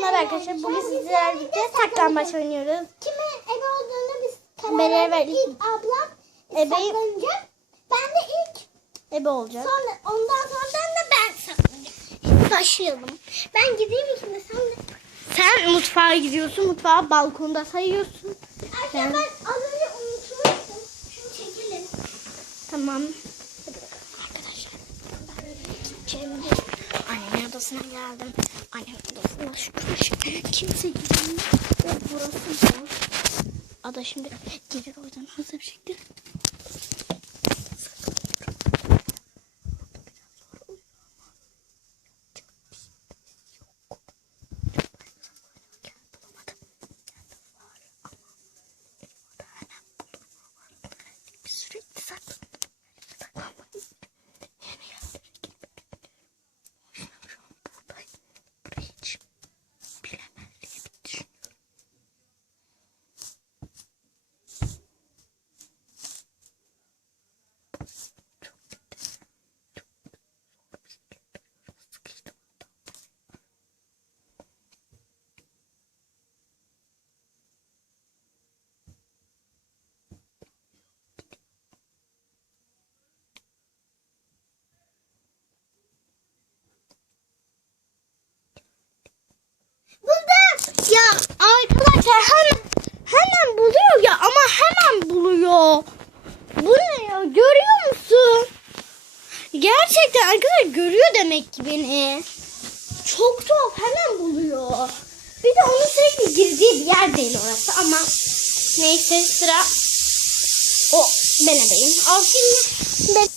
Merhaba arkadaşlar. Bugün sizlerle birlikte saklambaç oynuyoruz. Kimin ebe olduğunu biz karar Beraber- verdik. İlk ablam Ebe- saklanacak. Ben de ilk Ebe olacak. sonra ondan sonra da ben saklanacağım. Şimdi başlayalım. Ben gideyim şimdi sen de. Sen mutfağa gidiyorsun. Mutfağa balkonda sayıyorsun. Ayşe ben az önce unutmuştum. Şunu çekelim. Tamam. Hadi bakalım arkadaşlar. Annemin odasına geldim. Annemin odasına şükür kimse girmiyor. Burası boş. Ada şimdi gelir oradan hızlı bir şekilde. Sürekli saklanıyor. Saklanmayı. Yeni yerlere gitmek. O yüzden şu an buradayım. Burayı hiç bilemez diye bir düşünüyorum. Çok kötü. Çok zor bir şekilde sıkıştım. Buldum. Ya arkadaşlar hemen hemen buluyor ya ama hemen buluyor. Bu ne ya görüyor musun? Gerçekten arkadaşlar görüyor demek ki beni. Çok tuhaf hemen buluyor. Bir de onun sürekli girdiği bir yer değil orası ama neyse sıra o ben edeyim. Al şimdi ben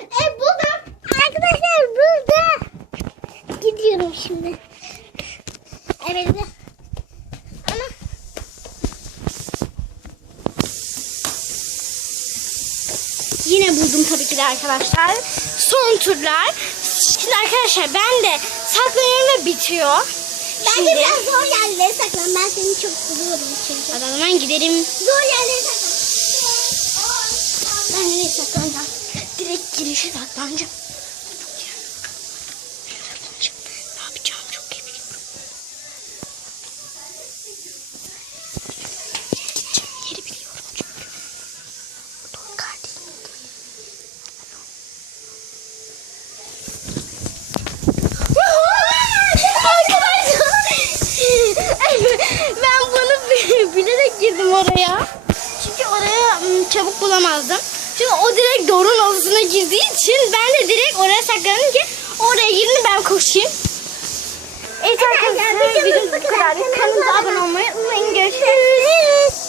E buldum. Arkadaşlar burada. Gidiyorum şimdi. Evet. Ama Yine buldum tabii ki de arkadaşlar. Son turlar. Şimdi arkadaşlar ben de saklanıyorum ve bitiyor. bence Şimdi biraz zor yerlere saklan. Ben seni çok buluyorum çünkü. hadi o zaman gidelim. Zor yerlere saklan. Ben nereye saklanacağım? Direkt girişe saklanacağım. oraya. Çünkü oraya çabuk bulamazdım. Çünkü o direkt doğrunun odasına girdiği için ben de direkt oraya saklandım ki oraya girince ben koşayım. Evet arkadaşlar videomuz bu kadar. Kanalımıza abone olmayı unutmayın. Görüşürüz.